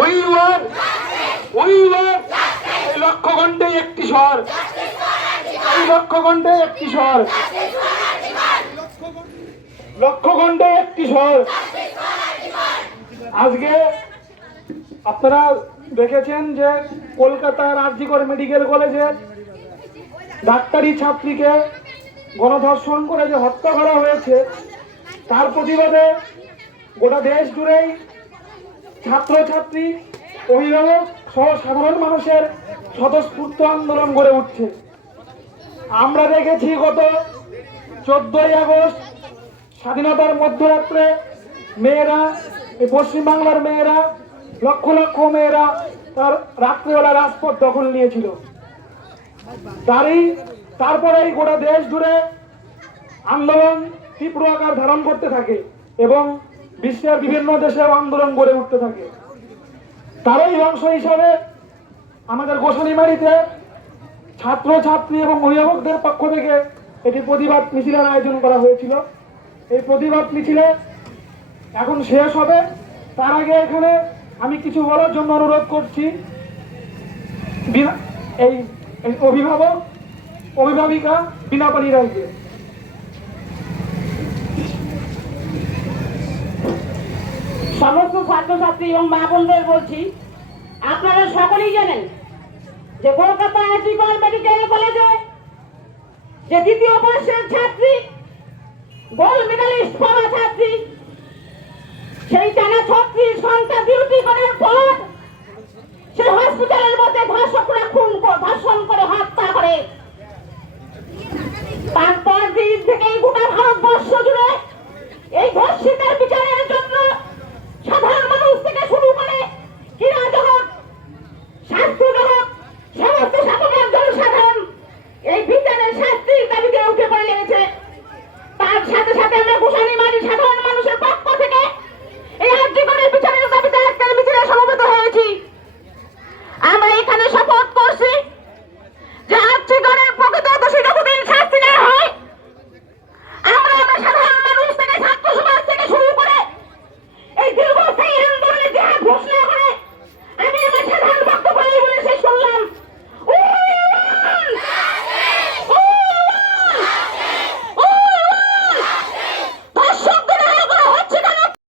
ওই ওয়ার ওই ওয়ার এই লক্ষ ঘন্টে একটি স্বর। এই লক্ষ ঘন্টে একটি স্বর। লক্ষ ঘন্টে একটি স্বর। আজকে আপনারা দেখেছেন যে কলকাতার আরজিকর মেডিকেল কলেজে ডাক্তারি ছাত্রীকে গণধর্ষণ করে যে হত্যা করা হয়েছে, তার প্রতিবাদে গোটা দেশ জুড়েই ছাত্রছাত্রী, অভিভাবক সহ সাধারণ মানুষের স্বতঃস্ফূর্ত আন্দোলন গড়ে উঠছে। আমরা দেখেছি গত চোদ্দই আগস্ট স্বাধীনতার মধ্যরাত্রে মেয়েরা, এই পশ্চিমবাংলার মেয়েরা, লক্ষ লক্ষ মেয়েরা তার রাত্রিবেলা রাজপথ দখল নিয়েছিল। তারই, তারপরেই গোটা দেশ জুড়ে আন্দোলন তীব্র আকার ধারণ করতে থাকে এবং বিশ্বের বিভিন্ন দেশে আন্দোলন গড়ে উঠতে থাকে। তারই অংশ হিসাবে আমাদের গোসানিমারিতে ছাত্র ছাত্রী এবং অভিভাবকদের পক্ষ থেকে এটি প্রতিবাদ মিছিলের আয়োজন করা হয়েছিল। এই প্রতিবাদ মিছিলে এখন শেষ হবে। তার আগে এখানে আমি কিছু বলার জন্য অনুরোধ করছি। এই অভিভাবক, অভিভাবিকা বিনাপানি রায়কে। সমস্ত ছাত্রছাত্রী এবং মা বোনদের বলছি, আপনারা সকলেই জানেন যে কলকাতা আর্টিকল মেডিকেল কলেজে যে দ্বিতীয় বর্ষের ছাত্রী গোল্ড মেডালিস্ট পাওয়া ছাত্রী, সেই টানা ছত্রিশ ঘণ্টা ডিউটি করার পর সে হসপিটালের মধ্যে ধর্ষকরা খুন ধর্ষণ করে হত্যা